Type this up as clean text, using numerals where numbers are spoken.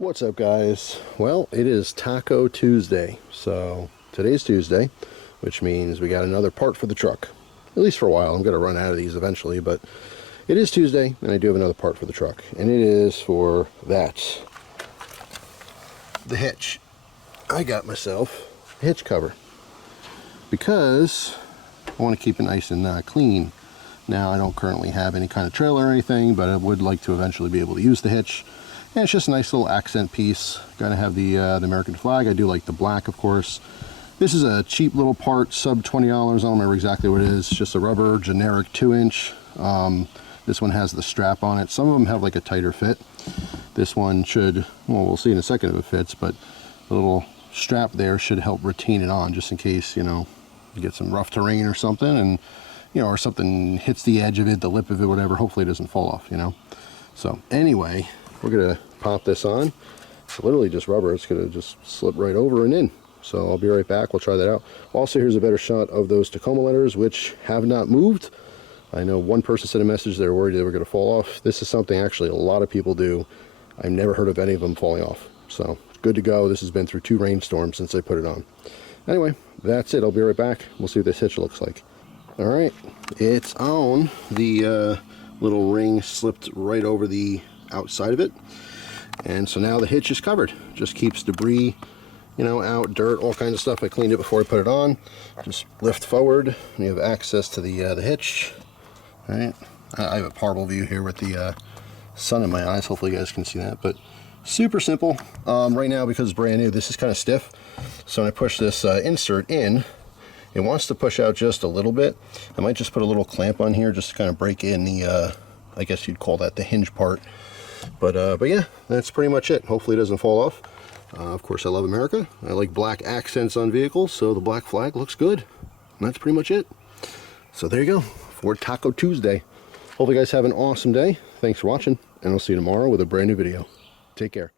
What's up, guys? Well, it is Taco Tuesday, so today's Tuesday, which means we got another part for the truck, at least for a while. I'm going to run out of these eventually, but it is Tuesday and I do have another part for the truck, and it is for that, the hitch. I got myself a hitch cover because I want to keep it nice and clean. Now, I don't currently have any kind of trailer or anything, but I would like to eventually be able to use the hitch. And it's just a nice little accent piece. Gotta have the American flag. I do like the black, of course. This is a cheap little part, sub $20. I don't remember exactly what it is. It's just a rubber, generic 2-inch. This one has the strap on it. Some of them have like a tighter fit. This one should, well, we'll see in a second if it fits, but the little strap there should help retain it on, just in case, you know, you get some rough terrain or something, and, you know, or something hits the edge of it, the lip of it, whatever. Hopefully it doesn't fall off, you know. So anyway, we're gonna pop this on. It's literally just rubber. It's gonna just slip right over and in. So I'll be right back. We'll try that out. Also, here's a better shot of those Tacoma letters, which have not moved. I know one person sent a message they were worried they were gonna fall off. This is something actually a lot of people do. I've never heard of any of them falling off. So it's good to go. This has been through 2 rainstorms since I put it on. Anyway, that's it. I'll be right back. We'll see what this hitch looks like. All right, it's on. The little ring slipped right over the outside of it, and so now the hitch is covered. Just keeps debris, you know, out, dirt, all kinds of stuff. I cleaned it before I put it on. Just lift forward and you have access to the hitch. All right, I have a parable view here with the sun in my eyes. Hopefully you guys can see that, but super simple. Right now, because it's brand new, this is kind of stiff, so when I push this insert in, it wants to push out just a little bit. I might just put a little clamp on here just to kind of break in the I guess you'd call that the hinge part. But yeah, that's pretty much it. Hopefully it doesn't fall off. Of course, I love America. I like black accents on vehicles, so the black flag looks good. And that's pretty much it. So there you go, for Taco Tuesday. Hope you guys have an awesome day. Thanks for watching, and I'll see you tomorrow with a brand new video. Take care.